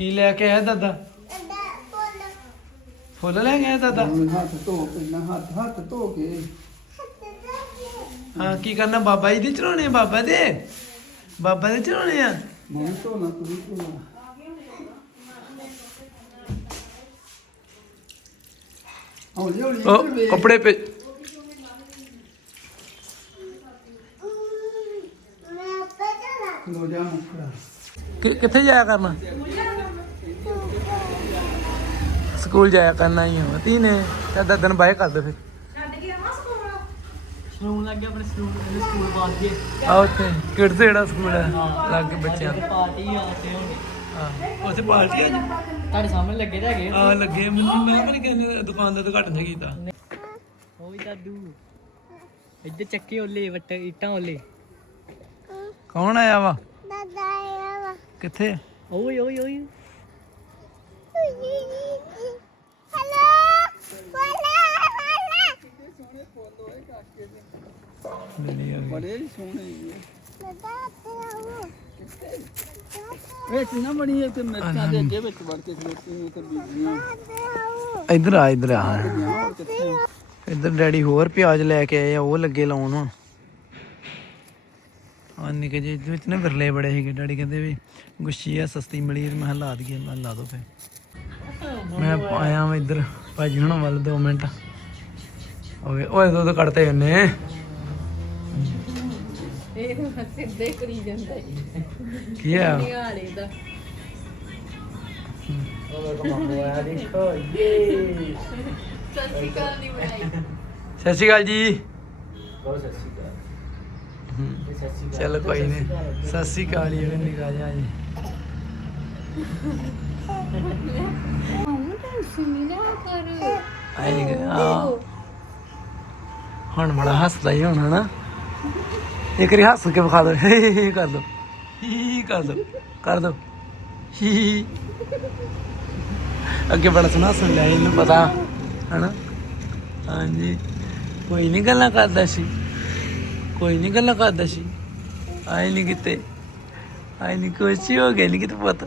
ਕੀ ਲੈ ਕੇ ਆਇਆ ਦਾਦਾ? ਫੁੱਲ ਲੈ ਕੇ ਆਇਆ ਦਾਦਾ? ਹੁਣ ਹੱਥ ਧੋ ਪਹਿਲਾਂ ਹੱਥ ਹੱਥ ਧੋ ਕੇ। ਹਾਂ ਕੀ ਕਰਨਾ ਬਾਬਾ ਜੀ ਦੇ ਚੜਾਉਣੇ ਆ ਬਾਬਾ ਦੇ? ਬਾਬਾ ਦੇ ਚੜਾਉਣੇ ਆ? ਮੈਂ ਧੋਣਾ ਤੂੰ ਵੀ ਧੋਣਾ ਹੌਲੀ ਹੌਲੀ ਇੱਧਰ ਉਹ ਵੇਖ। ਕੱਪੜੇ ਪੇ ਜਾ ਕਿ- ਕਿੱਥੇ ਜਾਇਆ ਕਰਨਾ? ਸਕੂਲ ਜਾਇਆ ਕਰਨਾ ਹੀ ਆ। ਤੀ ਨੇ ਤੇ ਦਾਦਾ ਨੂੰ ਬਾਏ ਕਰ ਦੇ ਫਿਰ। ਸਲੂਨ ਲੱਗ ਗਿਆ ਆਪਣੇ ਸਲੂਨ ਦੇ ਸਕੂਲ ਬਾਅਦ ਦੇ ਆ ਉੱਥੇ ਕਿਡਸ ਜਿਹੜਾ ਸਕੂਲ ਹੈ ਲੱਗ ਬੱਚਿਆਂ ਦਾ। ਪਾਰਟੀ ਆ ਤੇ ਹੁਣ। ਹਾਂ। ਉੱਥੇ ਪਾਰਟੀ ਤੁਹਾਡੇ ਸਾਹਮਣੇ ਲੱਗੇ ਤਾਂ ਹੈਗੇ ਆ। ਲੱਗੇ ਮੈਨੂੰ ਮੈਂ ਕਿਹਨੇ ਕਹਿੰਦੇ ਦੁਕਾਨ ਦਾ ਉਦਘਾਟਨ ਨਹੀਂ ਕੀਤਾ। ਓਏ ਦਾਦੂ। ਇੱਧਰ ਚੱਕੇ ਓਲੇ ਵੱਟ ਇੱਟਾਂ ਓਲੇ। ਕੌਣ ਆਇਆ ਵਾ। ਕਿੱਥੇ? ਓਏ ਓਏ ਓਏ। ਬੜੇ ਹੀ ਸੋਹਣੇ ਜੀ ਇਹ ਕਿੰਨਾ ਬਣੀ ਹੈ ਤੇ ਮਿਰਚਾਂ ਦੇ ਅੱਗੇ ਵਿੱਚ ਵੜ ਕੇ ਖਲੋਤੀ ਨੇ ਤੇ ਬੀਬੀਆਂ। ਇੱਧਰ ਆ ਇੱਧਰ ਆ ਇੱਧਰ ਡੈਡੀ ਹੋਰ ਪਿਆਜ਼ ਲੈ ਕੇ ਆਏ ਆ ਉਹ ਲੱਗੇ ਲਾਉਣ ਹੁਣ। ਆ ਨਿੱਕੇ ਜਿਹੇ ਇਹਦੇ ਵਿੱਚ ਨਾ ਵਿਰਲੇ ਬੜੇ ਸੀਗੇ। ਡੈਡੀ ਕਹਿੰਦੇ ਵੀ ਗੁੱਛੀ ਆ ਸਸਤੀ ਮਿਲੀ ਮੈਂ ਕਿਹਾ ਲਾ ਦਈਏ ਮੈਂ ਲਾ ਦੋ ਫੇ ਮੈਂ ਆਇਆ ਵਾਂ ਇੱਧਰ ਭਾਜੀ ਹੁਣਾਂ ਵੱਲ 2 ਮਿੰਟ। ਓਏ ਓਏ ਦੁੱਧ ਕੱਢਤੇ ਉਹਨੇ ਇਹ ਸਿੱਧੇ ਕਰੀ ਜਾਂਦਾ ਹੈ ਕੀ ਆ? ਨਿਹਾਲੇ ਦਾ। ਸਤਿ ਸ਼੍ਰੀ ਅਕਾਲ ਜੀ। ਚਲ ਕੋਈ ਨਹੀਂ। ਸਤਿ ਸ਼੍ਰੀ ਅਕਾਲ ਜੀ ਨਿਕਾ ਜਾ ਜੀ। ਮਾਮੂ ਹੁਣ ਬੜਾ ਹੱਸਦਾ ਹੀ ਹੋਣਾ ਨਾ। ਇੱਕ ਵਾਰੀ ਹੱਸ ਕੇ ਵਿਖਾ ਦੋ। ਕਰ ਦੋ। ਹੀ ਕਰ ਦੋ। ਕਰ ਦੋ। ਹੀ ਅੱਗੇ ਬੜਾ ਸੁਣਾ ਸੁਣ ਲਿਆ ਇਹਨੂੰ ਪਤਾ। ਹਨਾ? ਹਾਂਜੀ। ਕੋਈ ਨਹੀਂ ਗੱਲਾਂ ਕਰਦਾ ਸੀ। ਕੋਈ ਨਹੀਂ ਗੱਲਾਂ ਕਰਦਾ ਸੀ। ਆਏ ਨਹੀਂ ਕਿਤੇ। ਆਏ ਨਹੀਂ ਕੁਛ ਹੋ ਗਿਆ ਨਹੀਂ ਕਿਤੇ ਪਤਾ।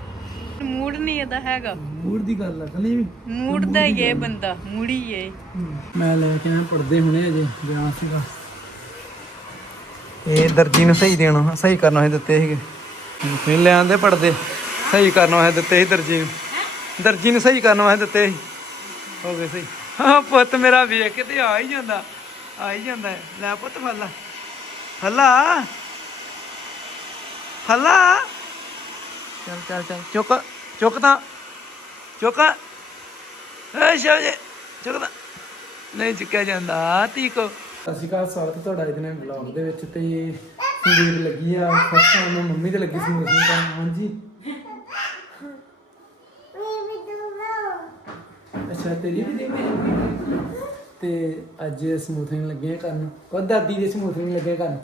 ਮੂਡ ਨਹੀਂ ਇਹਦਾ ਹੈਗਾ। ਮੂਡ ਦੀ ਗੱਲ ਆ ਕਲੀ ਵੀ। ਮੂਡ ਦਾ ਹੀ ਇਹ ਬੰਦਾ ਮੂੜੀ ਏ ਮੈਂ ਲੈ ਕੇ ਆਇਆ ਪੜਦੇ ਹੁਣੇ ਅਜੇ ਜਾਣਾ ਸੀਗਾ। ਇਹ ਦਰਜੀ ਨੂੰ ਸਹੀ ਦੇਣਾ ਸਹੀ ਕਰਨਾ ਹੋਏ ਦਿੱਤੇ ਸੀਗੇ। ਨਹੀਂ ਲੈ ਆਂਦੇ ਪੜਦੇ ਸਹੀ ਕਰਨਾ ਹੋਏ ਦਿੱਤੇ ਸੀ ਦਰਜੀ ਨੂੰ। ਦਰਜੀ ਨੂੰ ਸਹੀ ਕਰਨਾ ਹੋਏ ਦਿੱਤੇ ਸੀ। ਹੋ ਗਏ ਸਹੀ। ਹਾਂ ਪੁੱਤ ਮੇਰਾ ਵੇਖ ਕੇ ਤੇ ਆ ਹੀ ਜਾਂਦਾ ਆ ਹੀ ਜਾਂਦਾ ਹੈ। ਲੈ ਪੁੱਤ ਫੱਲਾ। ਫੱਲਾ। ਫੱਲਾ। ਚੱਲ ਚੱਲ ਚੱਲ। ਚੁੱਕ। ਚੁੱਕ ਤਾਂ ਚੁੱਕ। ਏ ਸ਼ਾਜੇ ਚੁੱਕ ਤਾਂ। ਨਹੀਂ ਚੁੱਕਿਆ ਜਾਂਦਾ ਤੀਕੋ ਸਤਿ ਸ਼੍ਰੀ ਅਕਾਲ ਸਵਾਗਤ ਹੈ ਤੁਹਾਡਾ ਇਹਦੇ ਨਾਲ ਵਲੌਗ ਦੇ ਵਿੱਚ ਤੇ ਸੰਦੀਪ ਲੱਗੀ ਆ ਫਸਟ ਟਾਈਮ ਮੰਮੀ ਤੇ ਲੱਗੀ ਸੀ ਮੁਸਲਿਮ ਕਰਨ ਹਾਂਜੀ। ਅੱਛਾ ਤੇਰੀ ਵੀ ਦੇਵੇ ਤੇ ਅੱਜ ਸਮੂਥਿੰਗ ਲੱਗੇ ਆ ਕਰਨ। ਉਹ ਦਾਦੀ ਦੇ ਸਮੂਥਿੰਗ ਲੱਗੇ ਕਰਨ।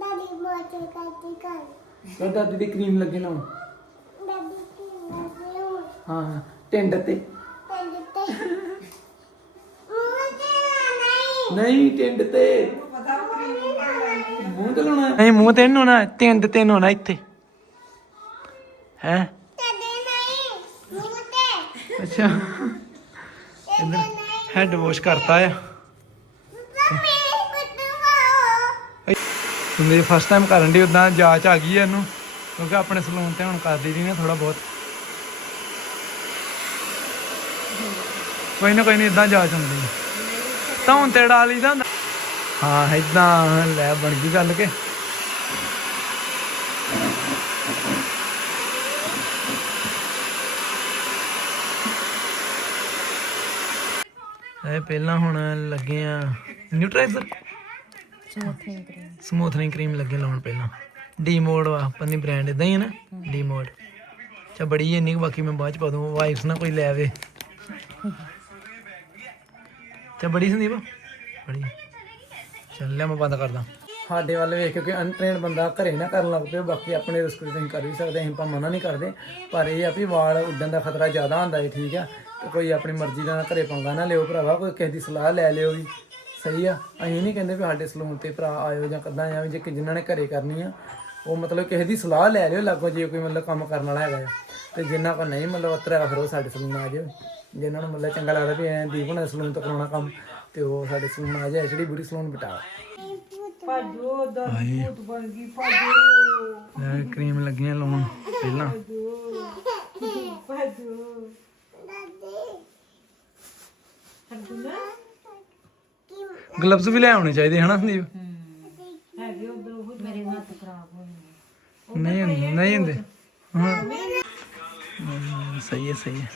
ਦਾਦੀ ਮੋਟਰ ਕਰਦੀ ਕਰ। ਉਹ ਦਾਦੀ ਦੀ ਕਰੀਮ ਲੱਗੇ ਕੀ ਲੱਗੇ ਹੋ ਟਿੰਡ ਤੇ। ਪਿੰਡ ਤੇ। ਮੂੰਹ ਤੇ ਨਹੀਂ ਨਹੀਂ ਟਿੰਡ ਤੇ। ਮੂੰਹ ਤੇ ਲਾਉਣਾ। ਨਹੀਂ ਮੂੰਹ ਤੇ ਨਹੀਂ ਟਿੰਡ ਤੇ ਲਾਉਣਾ ਇੱਥੇ। ਹੈ? ਤਦੇ ਨਹੀਂ ਮੂੰਹ ਤੇ। ਅੱਛਾ। ਹੈਡ ਵਾਸ਼ ਕਰਤਾ ਆ। ਮੇਰੇ ਫਸਟ ਟਾਈਮ ਕਰਨ ਦੀ ਉਦਾਂ ਜਾਂਚ ਆ ਗਈ ਹੈ ਇਹਨੂੰ। ਕਿਉਂਕਿ ਆਪਣੇ ਸਲੂਨ ਤੇ ਹੁਣ ਕਰਦੀ ਰਹੀ ਨਾ ਥੋੜਾ ਬਹੁਤ। ਕੋਈ ਨਾ ਕੋਈ ਨਹੀਂ ਇਦਾਂ ਜਾਂਚ ਹੁੰਦੀ ਤਾਂ ਹੁਣ ਤੇ ਡਾ ਲਈਦਾ ਹਾਂ ਇਦਾਂ ਲੈ ਬਣ ਗਈ ਗੱਲ ਕੇ। ਇਹ ਪਹਿਲਾਂ ਹੁਣ ਲੱਗੇ ਆ ਨਿਊਟਰਾਈਜ਼ਰ ਸਮੂਥਨਿੰਗ ਕਰੀਮ ਲੱਗੇ ਲਾਉਣ ਪਹਿਲਾਂ। ਡੀ ਮੋਡ ਵਾ ਪੰਨੀ ਬ੍ਰਾਂਡ ਇਦਾਂ ਹੀ ਹੈ ਨਾ। ਡੀ ਮੋਡ ਚਾ ਬੜੀ ਇੰਨੀ ਬਾਕੀ ਮੈਂ ਬਾਅਦ ਚ ਪਾ ਦੂੰ ਵਾਈਫਸ ਨਾ ਕੋਈ ਲੈ ਆਵੇ। ਤੇ ਬੜੀ ਸੰਦੀਪ? ਬੜੀ। ਚੱਲ ਲਿਆ ਮੈਂ ਬੰਦ ਕਰਦਾ। ਸਾਡੇ ਵੱਲ ਵੇਖ ਕਿਉਂਕਿ ਅਨਟ੍ਰੇਨ ਬੰਦਾ ਘਰੇ ਨਾ ਕਰਨ ਲੱਗ ਪਿਆ, ਬਾਕੀ ਆਪਣੇ ਰਿਸਕ ਤੇ ਅਸੀਂ ਕਰ ਵੀ ਸਕਦੇ, ਅਸੀਂ ਆਪਾਂ ਮਨਾ ਨਹੀਂ ਕਰਦੇ। ਪਰ ਇਹ ਆ ਵੀ ਵਾਲ ਉੱਡਣ ਦਾ ਖਤਰਾ ਜ਼ਿਆਦਾ ਹੁੰਦਾ ਹੈ ਠੀਕ ਆ? ਤੇ ਕੋਈ ਆਪਣੀ ਮਰਜ਼ੀ ਦਾ ਘਰੇ ਪੰਗਾ ਨਾ ਲਿਓ ਭਰਾਵਾ, ਕੋਈ ਕਿਸੇ ਦੀ ਸਲਾਹ ਲੈ ਲਿਓ ਵੀ। ਸਹੀ ਆ? ਅਸੀਂ ਨਹੀਂ ਕਹਿੰਦੇ ਵੀ ਸਾਡੇ ਸਲੂਨ ਤੇ ਭਰਾ ਆਇਓ ਜਾਂ ਕਦਾਂ ਆਇਓ ਜੇ ਕਿ ਜਿਨ੍ਹਾਂ ਨੇ ਘਰੇ ਕਰਨੀ ਆ, ਉਹ ਮਤਲਬ ਕਿਸੇ ਦੀ ਸਲਾਹ ਲੈ ਲਿਓ ਲੱਗੋ ਜੇ ਕੋਈ ਮਤਲਬ ਕੰਮ ਕਰਨ ਵਾਲਾ ਹੈਗਾ ਆ। ਤੇ ਜਿੰਨਾ ਕੋ ਨਹੀਂ, ਮਤਲਬ ਉਤਰਿਆ ਫਿਰ ਉਹ ਸਾਡੇ ਸਲੂਨ ਆ ਜਾਓ ਜਿਨ੍ਹਾਂ ਨੂੰ ਮਤਲਬ ਚੰਗਾ ਲੱਗਦਾ ਵੀ ਐ ਦੀਪ ਹੁਣੇ ਸਲੂਨ ਤੋਂ ਕਰਾਉਣਾ ਕੰਮ ਤੇ ਉਹ ਸਾਡੇ ਸਲੂਨ ਆ ਜਾਏ ਜਿਹੜੀ ਬੁਰੀ ਸਲੂਨ ਬਟਾ ਭਾਜੋ ਦਾ ਭੂਤ ਬਣ ਗਈ ਭਾਜੋ। ਲੈ ਕਰੀਮ ਲੱਗੀਆਂ ਲਾਉਣ ਪਹਿਲਾਂ। ਭਾਜੋ ਗਲਵਜ਼ ਵੀ ਲੈ ਆਉਣੇ ਚਾਹੀਦੇ ਹਨਾ ਸੰਦੀਪ ਹੈਗੇ ਉਧਰ ਉਹ ਮੇਰੇ ਹੱਥ ਖਰਾਬ ਹੋਏ ਨਹੀਂ ਹੁੰਦੇ ਨਹੀਂ ਹੁੰਦੇ। ਹਾਂ ਸਹੀ ਹੈ ਸਹੀ ਹੈ।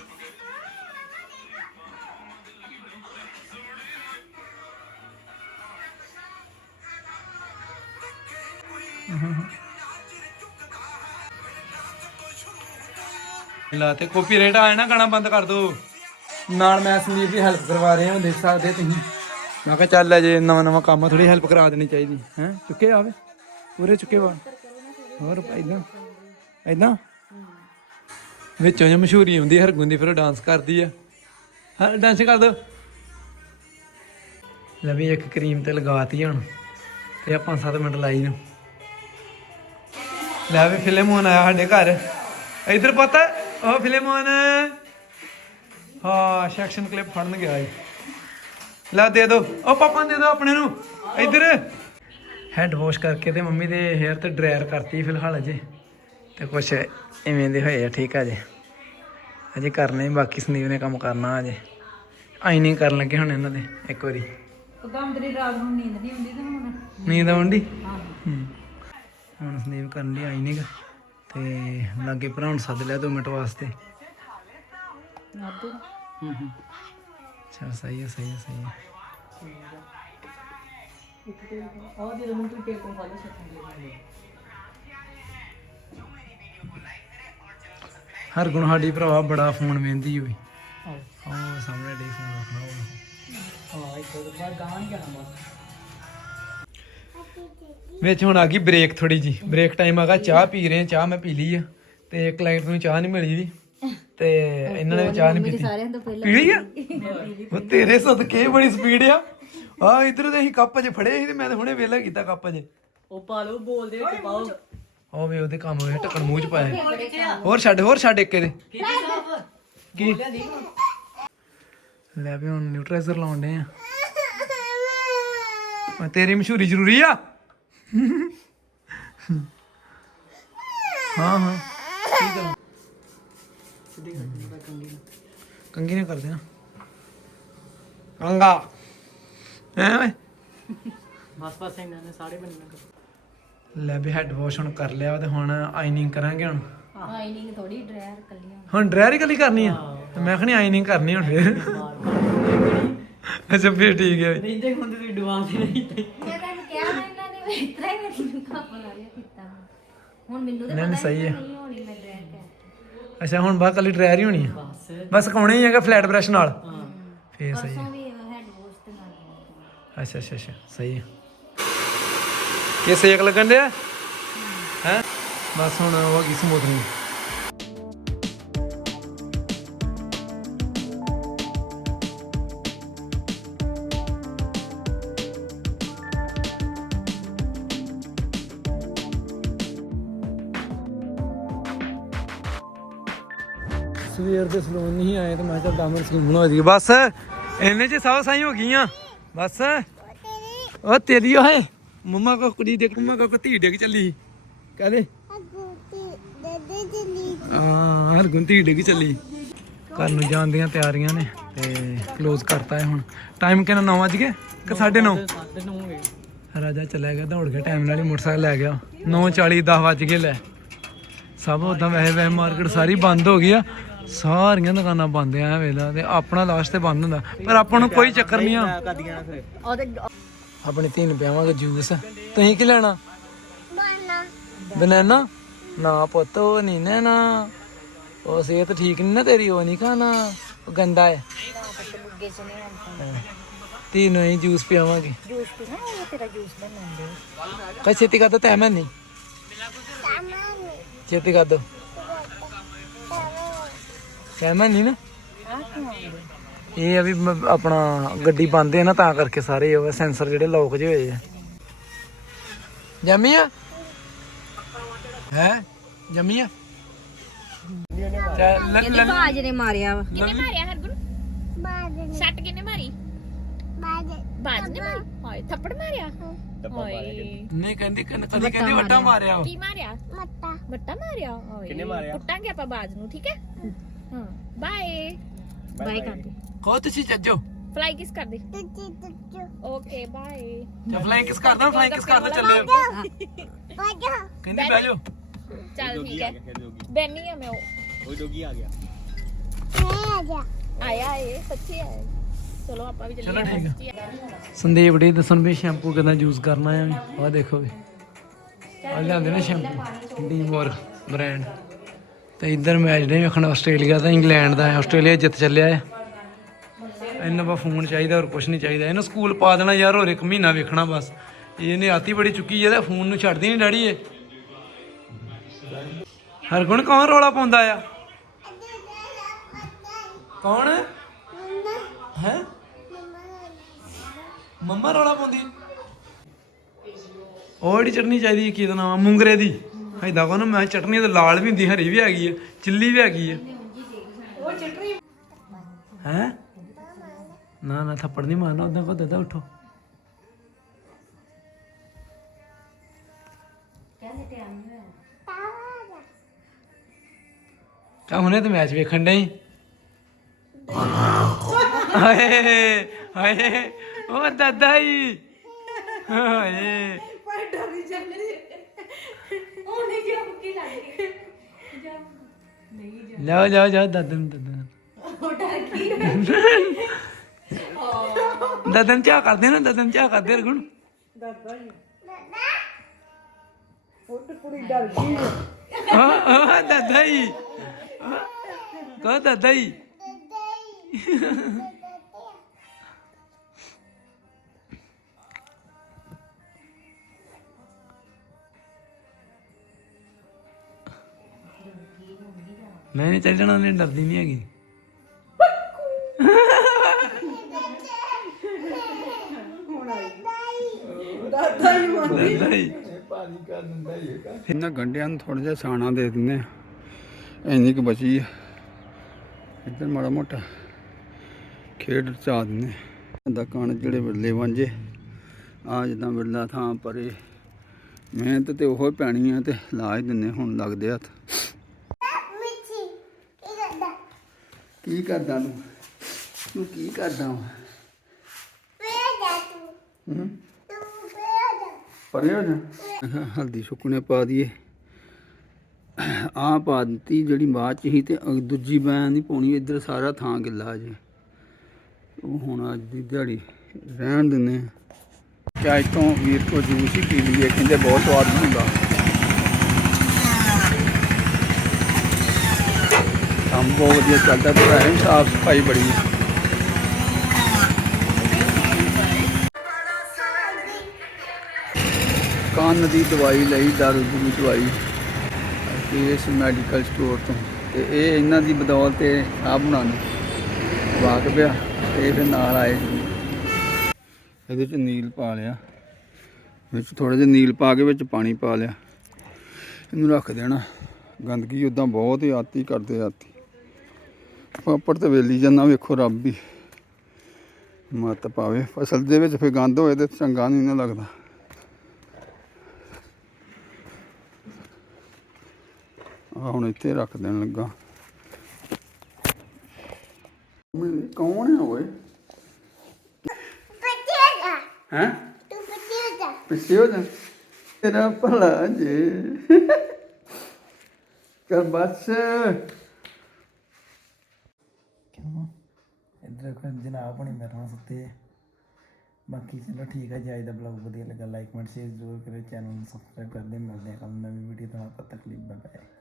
ਲਾ ਤੇ ਕਾਪੀਰਾਈਟ ਆਇਆ ਨਾ ਗਾਣਾ ਬੰਦ ਕਰ ਦੋ। ਨਾਲ ਮੈਂ ਸੰਦੀਪ ਦੀ ਹੈਲਪ ਕਰਵਾ ਰਿਹਾ ਹਾਂ ਦੇਖ ਸਕਦੇ ਤੁਸੀਂ। ਮੈਂ ਕਿਹਾ ਚੱਲ ਅਜੇ ਨਵਾਂ ਨਵਾਂ ਕੰਮ ਥੋੜੀ ਹੈਲਪ ਕਰਾ ਦੇਣੀ ਚਾਹੀਦੀ ਹੈ? ਚੁੱਕੇ ਆਵੇ? ਪੂਰੇ ਚੁੱਕੇ ਵਾ। ਹੋਰ ਇਦਾਂ ਇਦਾਂ ਵਿੱਚੋਂ ਜੇ ਮਸ਼ਹੂਰੀ ਹੁੰਦੀ ਹਰਗੁੰਦੀ ਫਿਰ ਡਾਂਸ ਕਰਦੀ ਆ। ਹਾਂ ਡਾਂਸ ਕਰ ਦੋ। ਲੈ ਵੀ ਇੱਕ ਕਰੀਮ ਤੇ ਲਗਾਤੀ ਹੁਣ ਤੇ ਆ 5-7 ਮਿੰਟ ਲਾਈ ਨੂੰ। ਲੈ ਵੀ ਫਿਲਮੋਨ ਆਇਆ ਸਾਡੇ ਘਰ। ਇਧਰ ਪਤਾ ਉਹ ਫਿਲਮੋਨ ਹਾਂ ਸੈਕਸ਼ਨ ਕਲਿੱਪ ਫੜਨ ਗਿਆ ਏ ਲੈ ਦੇ ਦੋ। ਉਹ ਪਾਪਾ ਨੂੰ ਦੇ ਦੋ ਆਪਣੇ ਨੂੰ। ਇਧਰ। ਹੈਡ ਵਾਸ਼ ਕਰਕੇ ਤੇ ਮੰਮੀ ਦੇ ਹੇਅਰ ਤੇ ਡਰਾਇਰ ਕਰਤੀ ਫਿਲਹਾਲ ਅਜੇ। ਤੇ ਕੁਛ ਇਵੇਂ ਦੇ ਹੋਏ ਆ ਠੀਕ ਆ ਜੇ ਅਜੇ ਕਰਨੇ ਬਾਕੀ ਸੰਦੀਪ ਨੇ ਕੰਮ ਕਰਨਾ ਅਜੇ। ਆਈਨਿੰਗ ਕਰਨ ਲੱਗੇ ਹੁਣ ਇਹਨਾਂ ਦੇ ਇੱਕ ਵਾਰੀ। ਉਦਾਂ ਤੇਰੀ ਰਾਤ ਨੂੰ ਨੀਂਦ ਨਹੀਂ ਹੁੰਦੀ ਤੇ ਹੁਣ। ਨੀਂਦ ਆਉਂਦੀ ਹੁਣ ਸੰਦੀਪ ਕਰਨ ਦੀ ਆਈਨਿੰਗ ਤੇ ਲਾਗੇ ਭਰਾ ਨੂੰ ਸੱਦ ਲਿਆ 2 ਮਿੰਟ ਵਾਸਤੇ। ਨਾਦੂ ਹੂੰ ਹੂੰ। ਚਲ ਸਹੀ ਹੈ ਸਹੀ ਹੈ ਸਹੀ ਹੈ ਉਹ ਜਦੋਂ ਹੁਣ ਤੂੰ ਟੇਕੋ ਫਾਲੋ ਸਕੂਗੇ ਹਰ ਗੁਣ ਸਾਡੀ ਭਰਾਵਾ ਬੜਾ ਫੋਨ ਵੇਂਦੀ ਹੋਈ ਹਾਂ ਸਾਹਮਣੇ ਡੇ ਫੋਨ ਰੱਖਣਾ ਉਹ ਹਾਂ ਇੱਕ ਉਹਦੇ ਬਾਅਦ ਗਾਂ ਨਹੀਂ ਜਾਣਾ ਬਸ। ਵਿੱਚ ਹੁਣ ਆ ਗਈ ਬ੍ਰੇਕ ਥੋੜੀ ਜੀ ਬ੍ਰੇਕ ਟਾਈਮ ਆਗਾ ਚਾਹ ਪੀ ਰਹੇ ਹਾਂ ਚਾਹ ਮੈਂ ਪੀ ਲਈ ਆ। ਤੇ ਕਲਾਇੰਟ ਨੂੰ ਚਾਹ ਨਹੀਂ ਮਿਲੀ ਵੀ। ਤੇ ਇਹਨਾਂ ਨੇ ਵੀ ਚਾਹ ਨਹੀਂ ਪੀਤੀ। ਸਾਰਿਆਂ ਤੋਂ ਪਹਿਲਾਂ ਪੀ ਲਈ ਆ? ਉਹ ਤੇਰੇ ਸਦਕੇ ਬੜੀ ਸਪੀਡ ਆ। ਆ ਇਧਰ ਤੇ ਅਸੀਂ ਕੱਪ 'ਚ ਫੜੇ ਸੀ ਤੇ ਮੈਂ ਤਾਂ ਹੁਣੇ ਵੇਲਾ ਕੀਤਾ ਕੱਪ 'ਚ। ਉਹ ਪਾ ਲਓ ਬੋਲ ਦੇ ਵਿੱਚ ਪਾਓ। ਉਹ ਵੀ ਉਹਦੇ ਕੰਮ ਹੋਏ ਢੱਕਣ ਮੂੰਹ 'ਚ ਪਾਇਆ ਹੋਰ ਛੱਡ ਹੋਰ ਛੱਡ ਇੱਕ ਇਹਦੇ। ਕੀ? ਲੈ ਵੀ ਹੁਣ ਨਿਊਟਰਾਈਜ਼ਰ ਲਾਉਣ ਦੇ ਆ। ਤੇਰੀ ਮਸ਼ਹੂਰੀ ਜ਼ਰੂਰੀ ਆ? ਹਾਂ ਹਾਂ। ਠੀਕ ਆ। ਕੰਗੀ ਨੇ। ਕਰ ਦੇਣਾ ਕੰਗਾ ਐ ਓਏ? ਬਸ ਬਸ ਇਹਨਾਂ ਨੇ ਸਾਰੇ ਬੰਦੇ ਲੈ ਵੀ ਹੈਡ ਵਾਸ਼ ਹੁਣ ਕਰ ਲਿਆ ਤੇ ਹੁਣ ਆਈਨਿੰਗ ਕਰਾਂਗੇ ਹੁਣ। ਆਈਨਿੰਗ ਥੋੜੀ ਡਰਾਇਰ ਕੱਲੀਆਂ ਹੁਣ ਡਰਾਇਰ ਹੀ ਕੱਲੀ ਕਰਨੀ ਆ? ਤੇ ਮੈਂ ਖਣੀ ਆਈਨਿੰਗ ਕਰਨੀ ਹੁਣ ਫੇਰ। ਅੱਛਾ ਫੇਰ ਠੀਕ ਹੈ ਨਹੀਂ ਤੇ ਹੁੰਦੇ ਵੀ ਐਡਵਾਂਸ ਨਹੀਂ ਤੇ। ਮੈਂ ਤੁਹਾਨੂੰ ਕਿਹਾ ਇਤਰਾ ਹੀ ਮੈਨੂੰ ਕੱਪ ਲਾ ਲਿਆ ਕੀਤਾ ਹੁਣ। ਮੈਨੂੰ ਤਾਂ ਨਹੀਂ, ਨਹੀਂ, ਸਹੀ ਹੈ। ਨਹੀਂ ਹੋਣੀ ਮੈਂ ਡਰਾਇਰ ਕਰ ਅੱਛਾ ਹੁਣ ਬਾ ਕੱਲੀ ਡਰਾਇਰ ਹੀ ਹੋਣੀ ਆ? ਬਸ। ਬਸ ਹੀ ਹੈਗਾ ਫਲੈਟ ਬ੍ਰਸ਼ ਨਾਲ। ਫੇਰ ਸਹੀ ਹੈ ਪਰਸੋਂ ਵੀ ਹੈਡ ਵਾਸ਼ ਤੇ ਨਾਲ ਅੱਛਾ ਅੱਛਾ ਅੱਛਾ ਸਹੀ ਹੈ ਇਹ ਸੇਕ ਲੱਗਣ ਡਿਆ? ਹੈ। ਬਸ ਹੁਣ ਹੋ ਗਈ ਸਮੂਥਨਿੰਗ ਦੇ ਸਲੂਨ ਨਹੀਂ ਆਏ ਤੇ ਮੈਂ ਕਿਹਾ ਦਾਮਨ ਸਲੂਨ ਹੋ ਜੀ ਬਸ, ਇੰਨੇ ਚ ਸੌ ਸਾਈ ਹੋ ਗਈਆਂ। ਬਸ। ਉਹ ਤੇਰੀ ਓਏ, ਮੰਮਾ ਕੋ ਕੁੜੀ ਦੇਖ, ਮੰਮਾ ਕੋ ਧੀ ਡਿੱਗ ਚੱਲੀ। ਕਹਦੇ? ਹਾਂ, ਹਰ ਗੁੰਤੀ ਡਿੱਗ ਚੱਲੀ। ਘਰ ਨੂੰ ਜਾਣ ਦੀਆਂ ਤਿਆਰੀਆਂ ਨੇ ਤੇ ক্লোਜ਼ ਕਰਤਾ ਹੈ ਹੁਣ। ਟਾਈਮ ਕਿੰਨਾ 9 ਵਜ ਗਏ? ਕਿ 9:30 ਸਾਡੇ ਨੂੰ? ਹੋਵੇ ਰਾਜਾ ਚਲਾ ਗਿਆ, ਦੌੜ ਕੇ ਟਾਈਮ ਨਾਲ ਹੀ ਮੋਟਰਸਾਈਕਲ ਲੈ ਗਿਆ। 9:40 10 ਵਜ ਗਏ ਲੈ। ਸਭ ਉਦਾਂ ਵੈਸੇ ਵੈਸੇ ਮਾਰਕੀਟ ਸਾਰੀ ਬੰਦ ਹੋ ਗਈ ਆ। ਸਾਰੀਆਂ ਦੁਕਾਨਾਂ ਬੰਦ ਆ ਵੇਲਾ ਤੇ ਆਪਣਾ ਲਾਸਟ ਤੇ ਬੰਦ ਹੁੰਦਾ। ਪਰ ਆਪਾਂ ਨੂੰ ਕੋਈ ਚੱਕਰ ਨਹੀਂ ਆ। ਕਦੀਆਂ ਫਿਰ। ਆਪਣੀ ਧੀ ਨੂੰ ਪਿਆਵਾਂਗੇ ਜੂਸ। ਤੁਸੀਂ ਕੀ ਲੈਣਾ? ਬਾਨਾ ਬਨਾਨਾ? ਨਾ ਪੁੱਤ ਉਹ ਨਹੀਂ ਨਾ ਨਾ ਉਹ ਸਿਹਤ ਠੀਕ ਨਹੀਂ ਨਾ ਤੇਰੀ ਉਹ ਨਹੀਂ ਖਾਣਾ। ਉਹ ਗੰਦਾ ਹੈ। ਤੀ ਨੂੰ ਹੀ ਜੂਸ ਪਿਆਵਾਂਗੇ। ਜੂਸ ਪੀਣਾ ਉਹ ਤੇਰਾ ਜੂਸ ਬਣਾਉਂਦੇ। ਕਾ ਛੇਤੀ ਕਰ ਦੋ ਨਹੀਂ ਛੇਤੀ ਕਰ ਦੋ। ਹੈ ਨਹੀਂ ਨਾ। ਇਹ ਆ ਵੀ ਮ- ਆਪਣਾ ਗੱਡੀ ਬੰਦ ਹੈ ਨਾ ਤਾਂ ਕਰਕੇ ਸਾਰੇ ਉਹ ਸੈਂਸਰ ਜਿਹੜੇ ਲੌਕ ਜਿਹੇ ਹੋਏ ਆ। ਜੰਮੀ ਆ ਹੈ? ਜੰਮੀ ਆ ਚੱਲ ਲੈ- ਲੈ- ਬਾਜ ਨੇ ਮਾਰਿਆ ਵਾ? ਬਾਦ ਸੱਟ ਕਿਨੇ ਮਾਰੀ? ਬਾਜ। ਨੇ ਮਾਰੀ? ਹਾਏ ਥੱਪੜ ਮਾਰਿਆ? ਹਾਏ। ਨਹੀਂ ਕਹਿੰਦੀ ਕਦੀ ਕਹਿੰਦੀ ਵੱਟਾ ਮਾਰਿਆ। ਕੀ ਮਾਰਿਆ? ਮੱਤਾ ਬੱਟਾ ਮਾਰਿਆ? ਹਾਏ ਕਿੰਨੇ ਮਾਰਿਆ? ਕੁੱਟਾਂਗੇ ਆਪਾਂ ਬਾਜ ਨੂੰ ਠੀਕ ਹੈ। ਹਾਂ ਬਾਏ ਬਾਈ ਕਰਦੇ ਕਹੋ ਤੁਸੀਂ ਚੱਜੋ। ਫਲਾਈ ਕਿਸ ਕਰਦੇ ਤੁੱਚੀ ਤੁੱਚੂ ਓਕੇ ਬਾਏ ਜਾਂ ਫਲਾਈਂਗ ਕਿਸ ਕਰਦਾ ਫਲਾਈਂਗ ਕਿਸ ਕਰਦਾ ਚੱਲੇ ਬਾਜੋ ਕਹਿੰਦੀ ਬਹਿ ਜਾਓ। ਚੱਲ ਠੀਕ ਹੈ। ਬੈਨੀ ਆ ਮੈਂ ਉਹ। ਮੈਂ ਆ ਜਾ ਆਇਆ ਏ ਸੱਚੀ ਆਇਆ ਚਲੋ ਆਪਾਂ ਵੀ ਚਲੋ ਚੱਲੀਏ ਠੀਕ ਆ। ਸੱਚੀ ਆਇਆ। ਸੰਦੀਪ ਡੀ ਦੱਸਣ ਵੀ ਸ਼ੈਂਪੂ ਕਿਦਾਂ ਯੂਜ਼ ਕਰਨਾ ਹੈ ਆਹ ਦੇਖੋ ਵੀ। ਆ ਲਿਆਂਦੇ ਨੇ ਸ਼ੈਂਪੂ। ਡੀ ਮੋਰ ਬ੍ਰਾਂਡ ਤੇ ਇੱਧਰ ਮੈਚ ਨਹੀਂ ਵੇਖਣ ਆਸਟ੍ਰੇਲੀਆ ਦਾ ਇੰਗਲੈਂਡ ਦਾ ਆਸਟ੍ਰੇਲੀਆ ਜਿੱਤ ਚੱਲਿਆ ਹੈ। ਇਹਨਾਂ ਬਾ ਫੋਨ ਚਾਹੀਦਾ ਹੋਰ ਕੁਝ ਨਹੀਂ ਚਾਹੀਦਾ। ਇਹਨੂੰ ਸਕੂਲ ਪਾ ਦੇਣਾ ਯਾਰ ਹੋਰ ਇੱਕ ਮਹੀਨਾ ਵੇਖਣਾ ਬਸ। ਇਹਨੇ ਆਤੀ ਬੜੀ ਚੁੱਕੀ ਇਹਦਾ ਫੋਨ ਨੂੰ ਛੱਡਦੀ ਨਹੀਂ ਡੈਡੀ ਇਹ। ਹਰਗੁਣ ਕੌਣ ਰੋਲਾ ਪਾਉਂਦਾ ਆ? ਕੌਣ? ਹੈ? ਮੰਮਾ ਰੌਲਾ ਪਾਉਂਦੀ। ਉਹ ਜਿਹੜੀ ਚਟਨੀ ਚਾਹੀਦੀ ਹੈ, ਕੀ ਦਾ ਨਾਮ ਆ? ਦੀ। ਐਦਾਂ ਕੋ ਨਾ ਮੈਂ ਚਟਨੀ ਤੇ ਲਾਲ ਵੀ ਹੁੰਦੀ ਹਰੀ ਵੀ ਹੈਗੀ ਹੈ ਚਿੱਲੀ ਵੀ ਹੈਗੀ ਹੈ ਹੈ? ਨਾ ਨਾ ਥੱਪੜ ਨਹੀਂ ਮਾਰਨਾ ਉਦਾਂ ਕੋ ਦਦਾ ਉਠੋ। ਕਾ ਹੁਣੇ ਤੇ ਮੈਚ ਵੇਖਣ ਡਈ। ਹਾਏ ਹਾਏ ਉਹ ਦਾਦਾ ਹੀ ਹਾਏ ਜਾਓ ਜਾਓ ਜਾਓ ਦਾਦਾ ਨੂੰ ਦਾਦਾ ਨੂੰ। ਦਾਦਾ ਨੂੰ ਚਾਹ ਕਰਦੇ ਨਾ ਦਾਦਾ ਨੂੰ ਚਾਹ ਕਰਦੇ ਰਗੁਣ। ਹਾਂ। ਹਾਂ ਦਾਦਾ ਹੀ। ਕਹ ਦਾਦਾ ਹੀ ਮੈਂ ਨਹੀਂ ਚੱਲ ਉਹਨੇ ਡਰਦੀ ਨਹੀਂ ਹੈਗੀ। ਦਾਦਾ ਹੀ। ਇਹਨਾਂ ਗੰਡਿਆਂ ਨੂੰ ਥੋੜਾ ਜਿਹਾ ਸਾਣਾ ਦੇ ਦਿੰਦੇ ਆ ਇੰਨੀ ਕੁ ਬਚੀ ਆ। ਇੱਧਰ ਮਾੜਾ ਮੋਟਾ ਖੇਡ ਰਚਾ ਦਿੰਦੇ ਦਾ ਕਣ ਜਿਹੜੇ ਵਿਰਲੇ ਵਾਂਝੇ ਆ ਜਿੱਦਾਂ ਵਿਰਲਾ ਥਾਂ ਪਰੇ। ਮਿਹਨਤ ਤੇ ਉਹ ਪੈਣੀ ਆ ਤੇ ਲਾਜ ਹੀ ਦਿੰਦੇ ਹੁਣ ਲੱਗਦੇ ਹੱਥ ਮਿੱਠੀ ਇਹਦਾ ਕੀ ਕਰਦਾ ਤੂੰ? ਤੂੰ ਕੀ ਕਰਦਾ ਵਾ? ਹੂੰ? ਪਰੇ ਹੋ ਜਾ। ਹਲਦੀ ਸੁੱਕਣੇ ਪਾ ਦਈਏ। ਆ ਪਾ ਦਿੱਤੀ ਜਿਹੜੀ ਬਾਅਦ ਚ ਹੀ ਤੇ ਦੂਜੀ ਬੈਂ ਨਹੀਂ ਪਾਉਣੀ ਇੱਧਰ ਸਾਰਾ ਥਾਂ ਗਿੱਲਾ ਜੇ। ਉਹ ਹੁਣ ਅੱਜ ਦੀ ਦਿਹਾੜੀ ਰਹਿਣ ਦਿੰਦੇ ਆ। ਚਾਹ ਤੋਂ ਵੀਰ ਕੋ ਜੂਸ ਹੀ ਪੀ ਲਈਏ ਕਹਿੰਦੇ ਬਹੁਤ ਸਵਾਦ ਹੁੰਦਾ ਕੰਮ ਬਹੁਤ ਵਧੀਆ ਚੱਲਦਾ, ਪਰ ਐਂ ਸਾਫ਼ ਸਫ਼ਾਈ ਬੜੀ ਹੈ। ਕੰਨ ਦੀ ਦਵਾਈ ਲਈ ਦਾਰੂ ਦੀ ਦਵਾਈ ਇਸ ਮੈਡੀਕਲ ਸਟੋਰ ਤੋਂ। ਤੇ ਇਹ ਇਹਨਾਂ ਦੀ ਬਦੌਲਤ ਤੇ ਆਹ ਬਣਾਉਣ ਵਾਕ ਪਿਆ ਤੇ ਇਹਦੇ ਨਾਲ ਆਏ। ਇਹਦੇ ਚ ਨੀਲ ਪਾ ਲਿਆ। ਵਿੱਚ ਥੋੜਾ ਜਿਹਾ ਨੀਲ ਪਾ ਕੇ ਵਿੱਚ ਪਾਣੀ ਪਾ ਲਿਆ। ਇਹਨੂੰ ਰੱਖ ਦੇਣਾ। ਗੰਦਗੀ ਉਦਾਂ ਬਹੁਤ ਹੀ ਆਤੀ ਕਰਦੇ ਆਤੀ ਪਾਪੜ ਤੇ ਵੇਲੀ ਜਾਂਦਾ ਵੇਖੋ ਰੱਬ ਵੀ ਮਤ ਪਾਵੇ। ਫਸਲ ਦੇ ਵਿੱਚ ਫੇ ਗੰਦ ਹੋਏ ਤੇ ਚੰਗਾ ਨਹੀਂ ਨਾ ਲੱਗਦਾ। ਆ ਹੁਣ ਇੱਥੇ ਰੱਖ ਦੇਣ ਲੱਗਾ। ਮੈਂ- ਕੌਣ ਹੈ ਓਏ? ਪਤੀਗਾ ਹੈ? ਤੂੰ ਪਤੀਗਾ ਤੇਰਾ ਭਲਾ ਜੇ। ਕਰ ਬਸ। ਇੱਧਰ ਕੋਈ ਜਨਾਬ ਹੋਣੀ ਮੇਰੇ ਨਾਲ ਸੁੱਤੇ। ਬਾਕੀ ਚਲੋ ਠੀਕ ਹੈ ਜੀ, ਅੱਜ ਦਾ ਬਲੌਗ ਵਧੀਆ ਲੱਗਾ ਲਾਈਕ ਕਮੈਂਟ ਸ਼ੇਅਰ ਜ਼ਰੂਰ ਕਰਿਓ ਚੈਨਲ ਨੂੰ ਸਬਸਕ੍ਰਾਈਬ ਕਰ ਦਿਓ, ਮਿਲਦੇ ਹਾਂ ਕੱਲ ਨਵੀਂ ਵੀਡੀਓ ਤੋਂ ਤਦ ਤਕਲੀਫ਼ ਲਈ